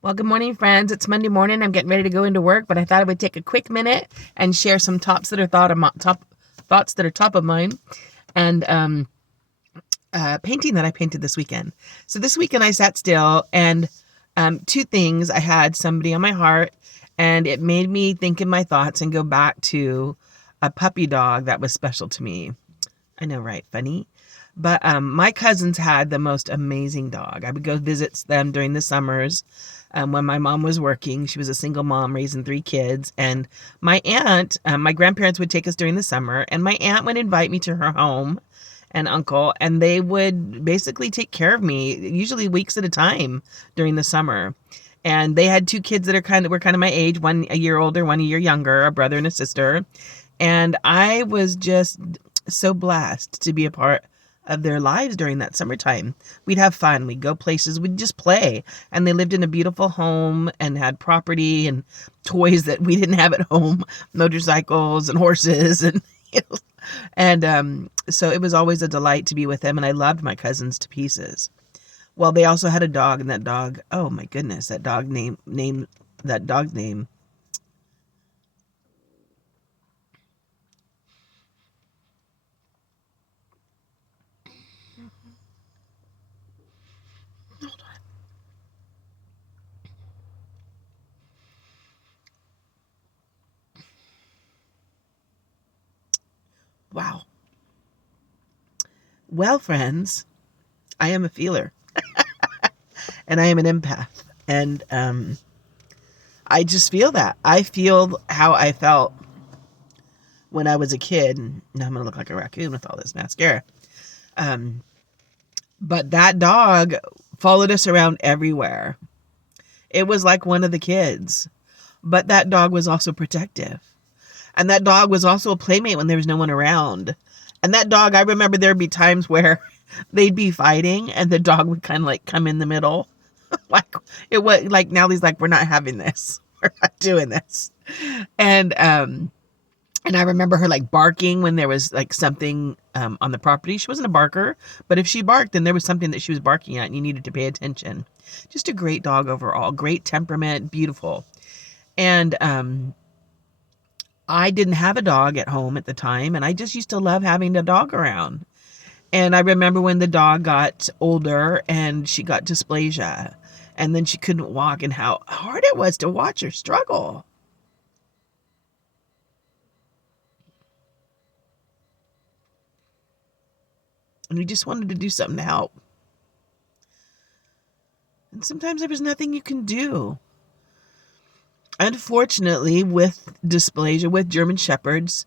Well, good morning, friends. It's Monday morning. I'm getting ready to go into work, but I thought I would take a quick minute and share some thoughts that are thoughts that are top of mind, and painting that I painted this weekend. So this weekend I sat still, and two things. I had somebody on my heart, and it made me think in my thoughts and go back to a puppy dog that was special to me. I know, right? Funny. But my cousins had the most amazing dog. I would go visit them during the summers when my mom was working. She was a single mom raising three kids. And my aunt, my grandparents would take us during the summer, and my aunt would invite me to her home and uncle, and they would basically take care of me, usually weeks at a time during the summer. And they had two kids that were kind of my age, one a year older, one a year younger, a brother and a sister. And I was just so blessed to be a part of their lives during that summertime. We'd have fun, we'd go places, we'd just play. And they lived in a beautiful home and had property and toys that we didn't have at home, motorcycles and horses and you know, and so it was always a delight to be with them, and I loved my cousins to pieces. Well, they also had a dog, and that dog, oh my goodness, that dog name. Hold on. Wow. Well, friends, I am a feeler and I am an empath. And I just feel that. I feel how I felt when I was a kid. Now I'm going to look like a raccoon with all this mascara. Um, but that dog followed us around everywhere. It was like one of the kids. But that dog was also protective. And that dog was also a playmate when there was no one around. And that dog, I remember there'd be times where they'd be fighting and the dog would kind of like come in the middle. Like it was like Nellie's like, we're not having this. We're not doing this. And I remember her like barking when there was like something on the property. She wasn't a barker, but if she barked, then there was something that she was barking at and you needed to pay attention. Just a great dog overall, great temperament, beautiful. And I didn't have a dog at home at the time, and I just used to love having a dog around. And I remember when the dog got older and she got dysplasia, and then she couldn't walk, and how hard it was to watch her struggle. And we just wanted to do something to help. And sometimes there was nothing you can do. Unfortunately, with dysplasia, with German Shepherds,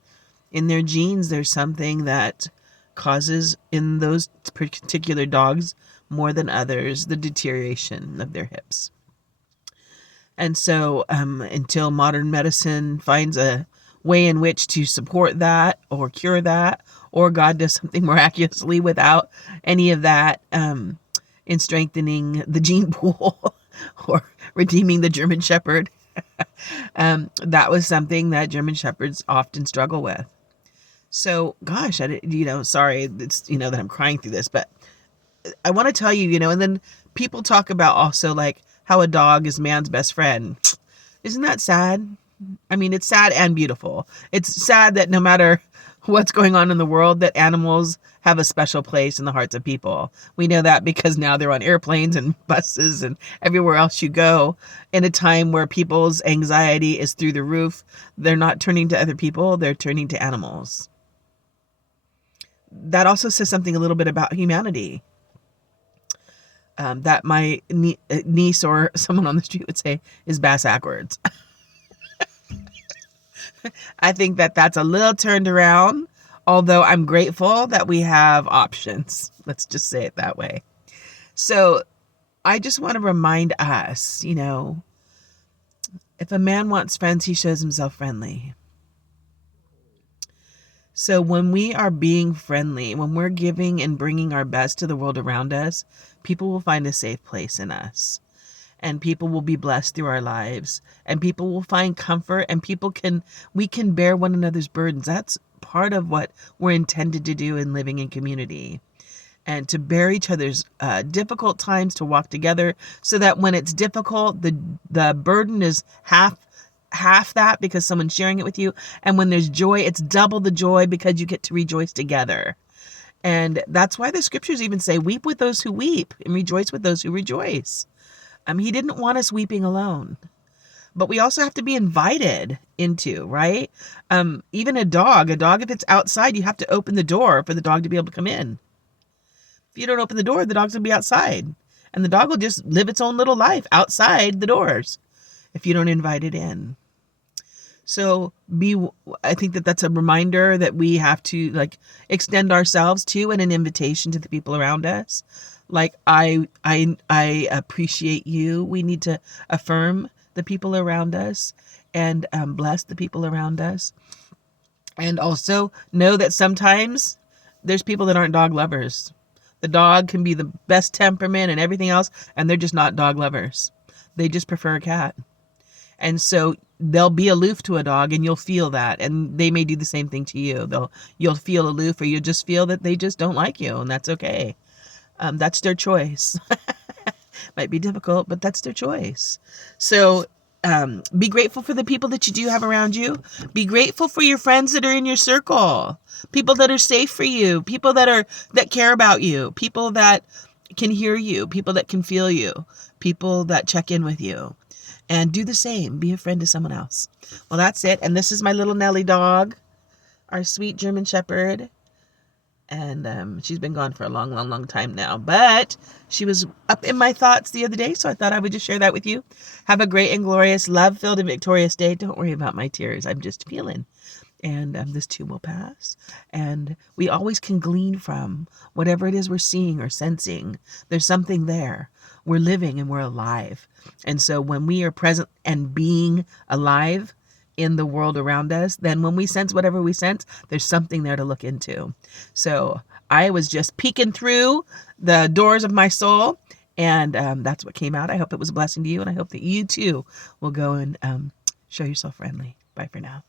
in their genes, there's something that causes in those particular dogs more than others the deterioration of their hips. And so, until modern medicine finds a way in which to support that or cure that, or God does something miraculously without any of that, in strengthening the gene pool or redeeming the German Shepherd, that was something that German Shepherds often struggle with. So, gosh, sorry, it's, that I'm crying through this, but I want to tell you, and then people talk about also like how a dog is man's best friend. Isn't that sad? I mean, it's sad and beautiful. It's sad that no matter what's going on in the world, that animals have a special place in the hearts of people. We know that because now they're on airplanes and buses and everywhere else you go. In a time where people's anxiety is through the roof, they're not turning to other people, they're turning to animals. That also says something a little bit about humanity. That my niece or someone on the street would say is bass backwards. I think that that's a little turned around, although I'm grateful that we have options. Let's just say it that way. So I just want to remind us, if a man wants friends, he shows himself friendly. So when we are being friendly, when we're giving and bringing our best to the world around us, people will find a safe place in us. And people will be blessed through our lives, and people will find comfort, and we can bear one another's burdens. That's part of what we're intended to do in living in community. and to bear each other's difficult times, to walk together, so that when it's difficult, the burden is half that because someone's sharing it with you, and when there's joy, it's double the joy because you get to rejoice together. And that's why the scriptures even say, weep with those who weep and rejoice with those who rejoice. He didn't want us weeping alone. But we also have to be invited into, right? Even a dog, if it's outside, you have to open the door for the dog to be able to come in. If you don't open the door, the dog's going to be outside. And the dog will just live its own little life outside the doors if you don't invite it in. So I think that's a reminder that we have to extend ourselves to, and an invitation to the people around us. Like, I appreciate you. We need to affirm the people around us and bless the people around us. And also know that sometimes there's people that aren't dog lovers. The dog can be the best temperament and everything else, and they're just not dog lovers. They just prefer a cat. And so they'll be aloof to a dog, and you'll feel that. And they may do the same thing to you. You'll feel aloof, or you'll just feel that they just don't like you, and that's okay. That's their choice. Might be difficult, but that's their choice. So be grateful for the people that you do have around you. Be grateful for your friends that are in your circle. People that are safe for you. People that care about you. People that can hear you. People that can feel you. People that check in with you. And do the same. Be a friend to someone else. Well, that's it. And this is my little Nellie dog, our sweet German Shepherd. And she's been gone for a long, long, long time now. But she was up in my thoughts the other day, so I thought I would just share that with you. Have a great and glorious, love-filled and victorious day. Don't worry about my tears. I'm just feeling. And this too will pass. And we always can glean from whatever it is we're seeing or sensing. There's something there. We're living and we're alive. And so when we are present and being alive in the world around us, then when we sense whatever we sense, there's something there to look into. So I was just peeking through the doors of my soul, and that's what came out. I hope it was a blessing to you, and I hope that you too will go and show yourself friendly. Bye for now.